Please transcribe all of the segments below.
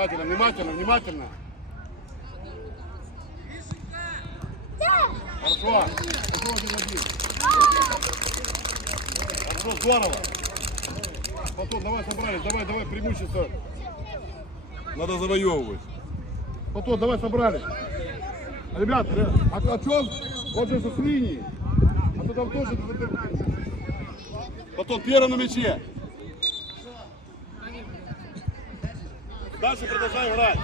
Внимательно, внимательно, внимательно. Хорошо. Хорошо, один один. Хорошо, здорово. Потом, давай собрались, давай, давай, преимущество. Надо завоевывать. Потом, давай собрались. Ребят, ре- а о чем? Он же со линии. А то там тоже... Потом первый на мяче. Дальше продолжай играть.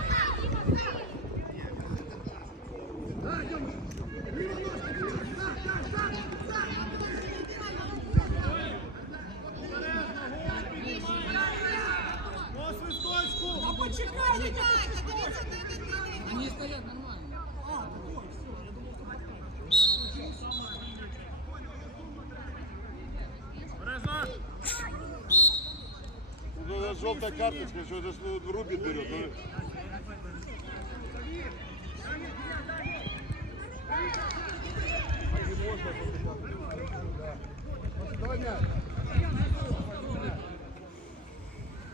Желтая карточка, что это что рубит берет. ну. Давай мяч.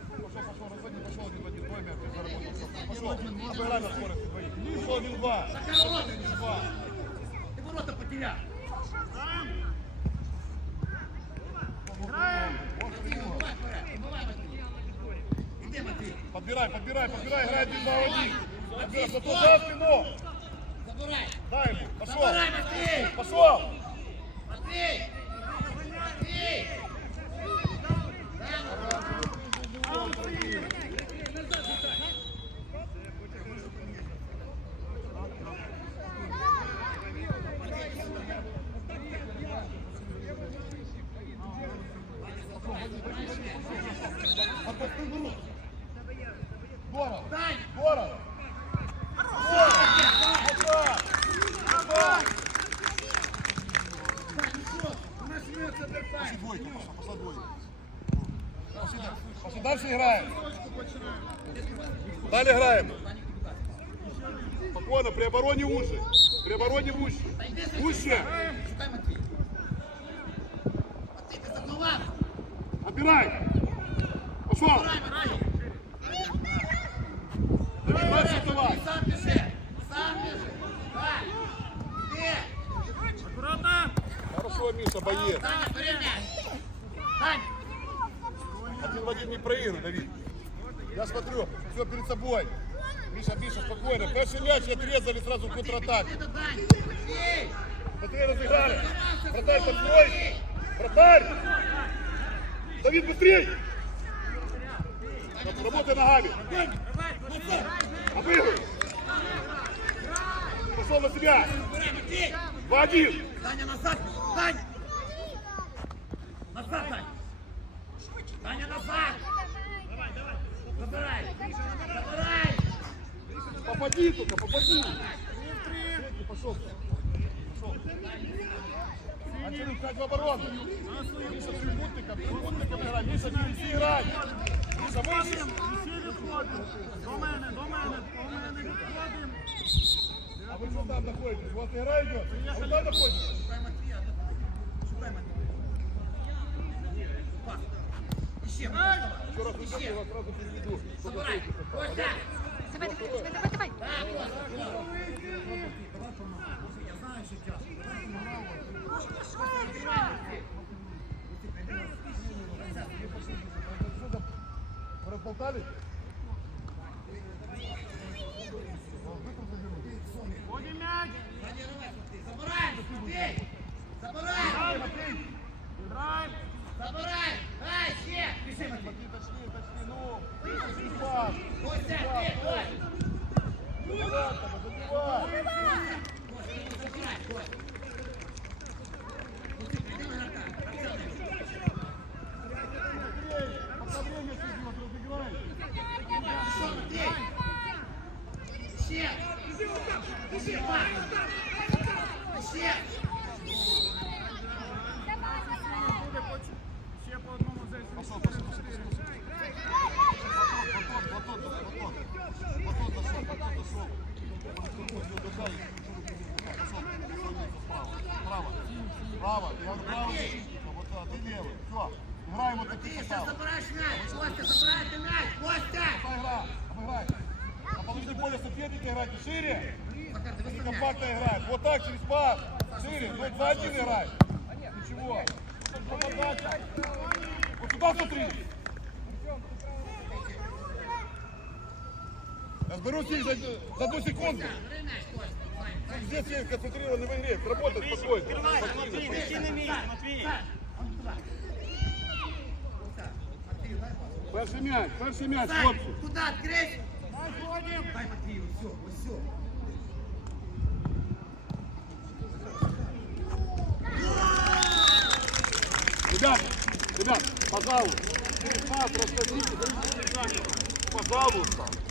Пошел, пошел, разводи, пошел один в один, твой мяч, ты заработал. Пошел, обыграй на скорости двоих. Пошел один-два. Пошел один-два. Ты ворота потерял. Иди, Матвей. Подбирай, подбирай, подбирай, играй один на один. Подбирай, за спину. Забирай. Дай ему, пошел. Забирай, Матвей. Пошел. Матвей. Матвей. Здорово. Дань. Двойка. Пошли дальше. Играем. Далее играем. Спокойно, при обороне уши. При обороне уши. Уши. Набирай. Пошел. Забирай, Матвей. Давид, дальше давай. Ты сам бежи. Сам бежи. Давай. Иди. Хорошо, Миша, боец. Один в один не проигрывай, Давид. Я смотрю, все перед собой. Миша, Миша, спокойно. Перший мяч отрезали сразу в контратаку. Быстрее разыграли. Вратарь подстрой. Вратарь. Давид, быстрей. Работай ногами. Обыгрывай. Пошел на себя. Забирай, Матвей. Два-один. Таня, назад. Тань. Назад, Тань. Таня, назад. Забирай. Забирай. Попади только, попади. Пошел. Пошел. Один искать в оборону. Миша, трикутником, трикутником играй. Миша, перейти играй. Миша, выше. До мене, до мене, до мене відходимо. А вы что там находитесь? У вас игра идет? А вы там находитесь? Шукай Матвея. Шукай Матвея. Еще переведу. Забирай. Костя. Давай, давай, давай, давай. Я знаю, что тяжко. Вы разболтались? Ходім м'яч. Забирай, Матвей. Забирай. Грай. Забирай. Дай, ще. Пиши, Матвей. Точнее, точнее, точнее, ну. Пас. Костя, ты, Кость. Аккуратно, забивай. Забирай, Кость. Пока время идет, разыграй. Матвей. Ще! Ще, пас! Ще! Буде по ч- ще по одному зайцю. Пошел, пошел, пошел, пошел. Батон, батон, батон, батон. Батон дошел, батон дошел. Пошел, справа, справа, справа. Я говорю, право защитника, вот так, ты левый. Все, играем вот Ти такие зараз поставы. забираєш м'яч! Костя, забирайте м'яч! Костя! Игра, обыграй. На половине поля соперника играйте шире. Макар, дивись И на м'яч! компактно играет. Вот так, через пас. Шире, ну за один играй. Ничего. Вот подача. Вот сюда смотри. Разберусь за, за одну секунду. Бери м'яч, Костя! Вань, Вань, Здесь я концентрирован в игре. Работай спокойно. Матвій, Матвій на місці, Матвій. Перший м'яч, перший м'яч, Сань, хлопці. Куди відкрить? Дай Матвію, все, ось все. Ребят, ребят, пожалуйста, через пас расходите, дайте сами. Пожалуйста.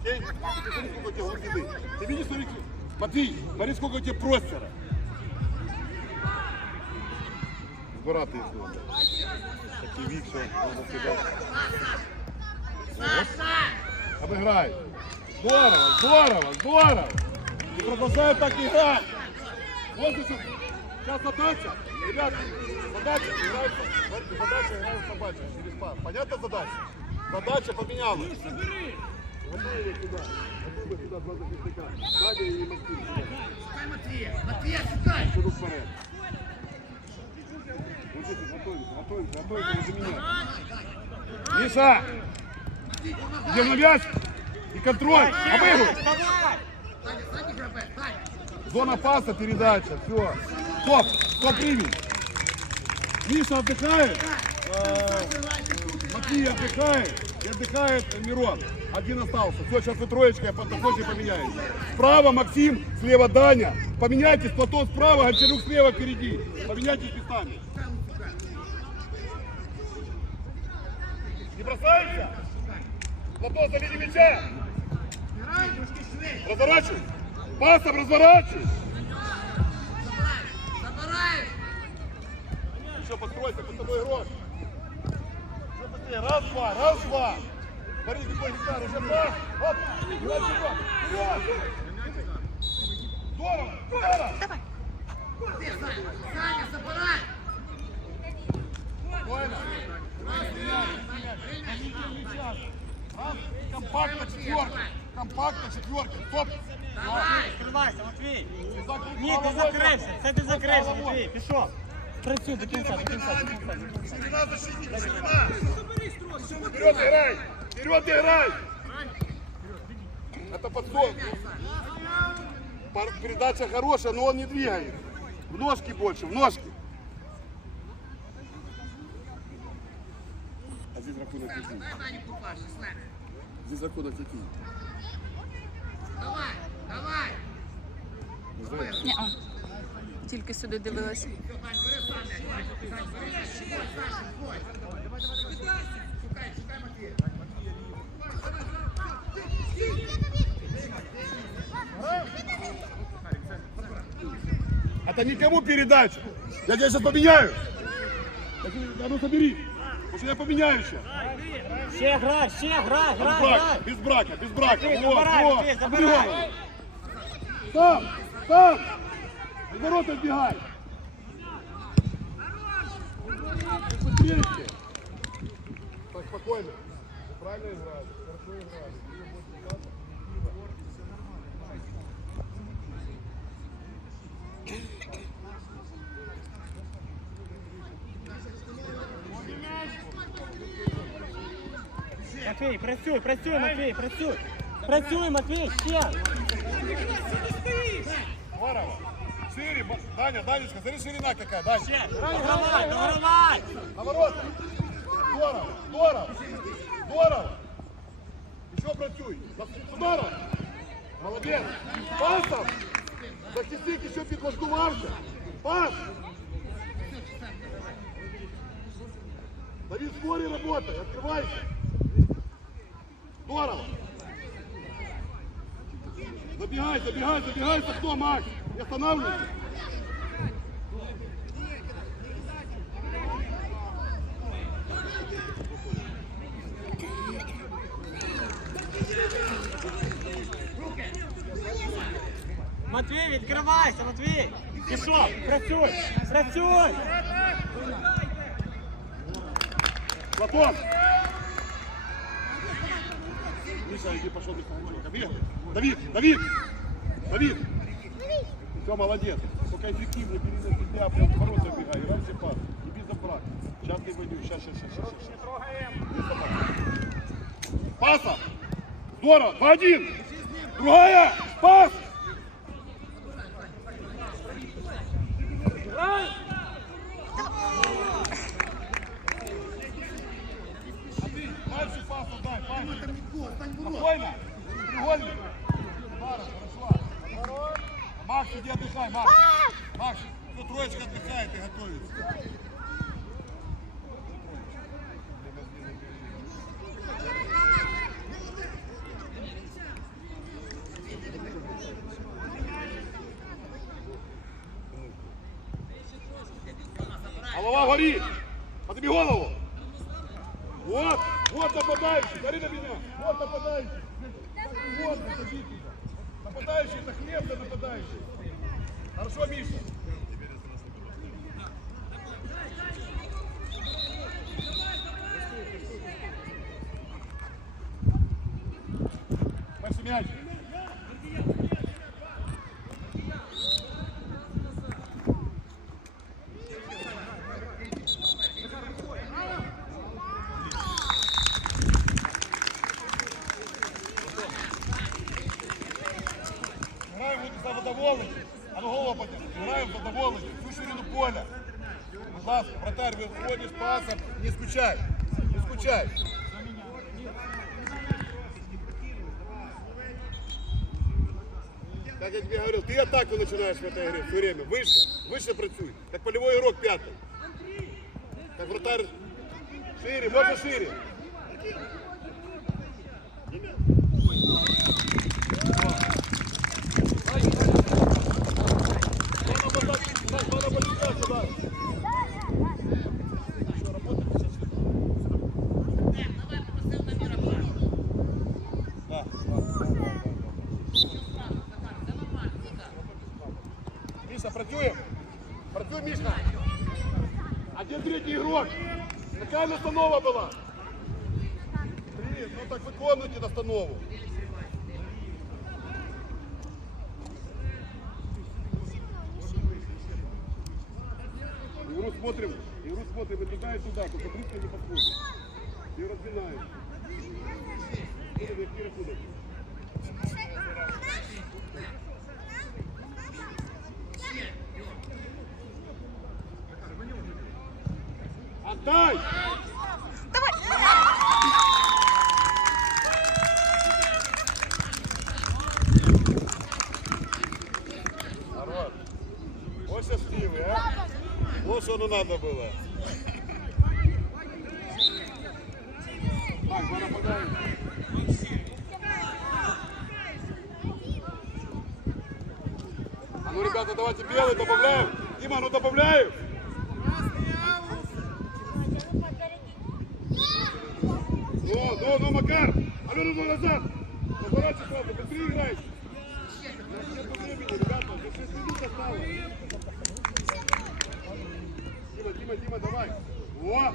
Окей? Смотри, сколько у тебя глубины. Ты видишь, смотри, Матвей, смотри, сколько у тебя простера. Збирати їх треба. Такий вік, що можна сказати. Саша! Обыграй. Здорово, здорово, здорово. И продолжай так играть. Вот еще. Сейчас задача. Ребята, задача играется, задача играет собачья через пас. Понятна задача? Задача поменялась. Туда. Води его туда, два защитника. Надя и Максим. сюда. Шукай Матвія! Матвія, шукай! Иду вперед. Здесь готовимся, готовимся, готовимся, не за меня. Миша! Идем на мяч и контроль. Сань! Зона паса, передача, все. Стоп, стоп, примем. Миша отдыхает. Э, Матвей отдыхает. И отдыхает Мирон. Один остался. Все, сейчас вы троечкой по такой поменяете. Справа Максим, слева Даня. Поменяйтесь, Платон справа, Гончарюк слева впереди. Поменяйтесь местами. Не бросаемся? Платон, мяча. Грай, трошки швидше! Разворачивай. Пасом разворачивай. Еще постройся, под тобой игрок. Еще быстрее. Раз, два, раз, два. Смотри, какой гитар, уже пас. Оп, играй вперед. Вперед. Здорово, здорово. Давай. Ти, Саня! Саня, забирай! Спокойно. Раз, меняй, меняй. Позиция мяча. Раз, компактно четверка. Компактно четверка. Стоп. Давай! Відкривайся, Матвій. Закрыть Ні, ти головой. закрився, це ти закрився, Головой. Матвій. Пішов. Працюй до кінця, до кінця, до кінця. до кінця. Ширина защитника, ширина. Вперед играй. Вперед играй. Это подсон. Пар- Передача хорошая, но он не двигает. В ножки больше, в ножки. А здесь рахунок какие? Дай Саню купаш, Слен! Здесь рахунок какие? Давай! Давай! Ні, о. Тільки сюди дивилася. Все! Это никому передача. Я тебя сейчас поменяю. А ну собери. Потому что я поменяю сейчас. Ще грай, ще грай, Без грай, брака, грай. без брака, без брака. Матвей, Вот, забирай, вот. Забирай. Сам, сам. В ворота отбегай. Быстрее. Так, спокойно. Правильно играли, хорошо играли. Матвій, працюй, працюй, Матвій, працюй. Працюй, Матвій, ще. Здорово. Шире, Даня, Данечка, смотри, ширина какая, Даня. Ще. Догравай, догравай. На ворота. Здорово, здорово, здорово. Еще працюй. Здорово. Молодец. Пасом. Захисник еще підлаштувався. Пас. Давид, вскоре работай, открывайся. Здорово. Забегай, забегай, забегай за кто, Макс? Не останавливайся. Матвій, відкривайся, Матвій! Пішов, працюй, працюй! Платон! Миша, иди пошел без мальчика. Бегай. Давид, Давид! Давид! Все, молодец. Только эффективнее перед тебя прям в ворота бегай. Все пас. Не без забрать. Сейчас ты войдешь. Сейчас, сейчас, сейчас, сейчас. сейчас. Паса! Здорово! 2-1! Другая! Пас! Дальше пас отдай, Паша. Спокойно. Треугольник. Мара, хорошо. Макс, иди отдыхай, Макс. Ну троечка отдыхает и готовится. Голова горит. Подними голову. Вот, вот нападающий, смотри на меня. Вот нападающий. Вот, посади туда. Нападающий, это хлеб для нападающий. Хорошо, Миша? Дальше мяч. Граємо за задоволення. А ну голову подняв. Граємо за задоволення. Всю ширину поля. Будь ласка, вратарь, виходиш пасом. Не скучай. Не скучай. Как я тебе говорил, ты атаку начинаешь в этой игре все время. Выше, выше працюй. Как полевой игрок пятый. Как вратарь шире, можно шире. Надо. Что, работает сейчас? Да, Миша, працюем. Працюем, Миша. Один третий игрок. Какая настанова была? Три, ну так виконуйте настанову. Игру смотрим, игру смотрим и туда, и туда, только близко не подходит. И разминаем. Куда, Кира, куда? Отдай! Народ, ось счастливый, а? Вот что надо было. Так, два нападающих. А ну, ребята, давайте белый добавляем. Дима, ну добавляем. Ну, ну, ну, Макар. А ну, ну, назад. Поворачивай сразу, быстрее играйте. У нас нету времени, ребята, за 6 минут осталось. Дима, Дима, Дима, давай. О!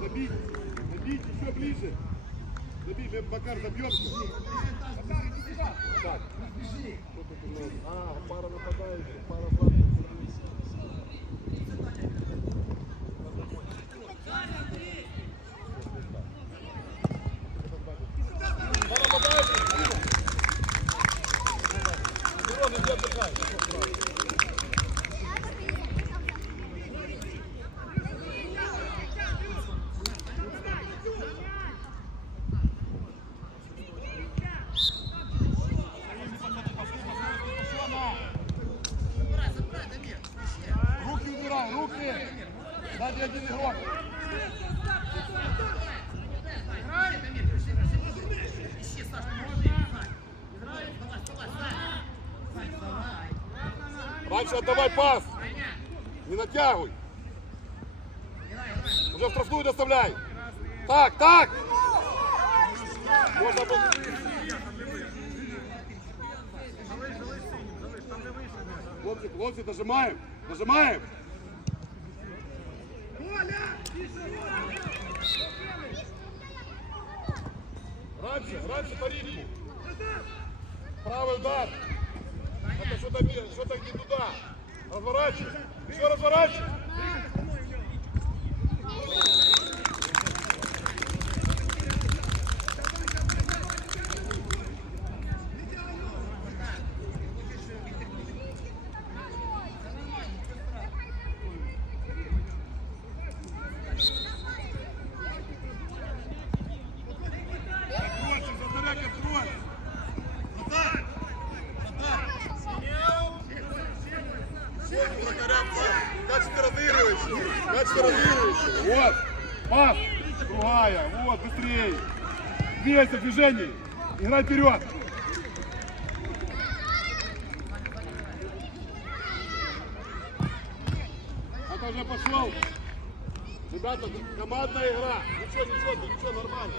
Забить, забить еще ближе. Забей, мы Макар забьемся. Так. Что тут у нас? А, пара нападающих, пара слабых. Пара нападающих, Дима. Мирон, иди отдыхай. Руки убирай, руки! Сзади один игрок. Дальше отдавай пас. Не натягивай. Уже в штрафную доставляй. Так, так. Можно было... Хлопцы, хлопцы, нажимаем. Нажимаем. Раньше, раньше ритму. Правый удар. Это не- что-то не туда. Разворачивай. Еще разворачивай. Контроль, вратаря контроль. Вратарь. Вот вратаря пас. Качество разыгрывающего. Качество разыгрывающего. Вот. Пас. Другая. Вот, быстрее. Двигайся в движении. Играй вперед. Это уже пошел. Ребята, командная игра. Ничего, ничего, ничего, нормально.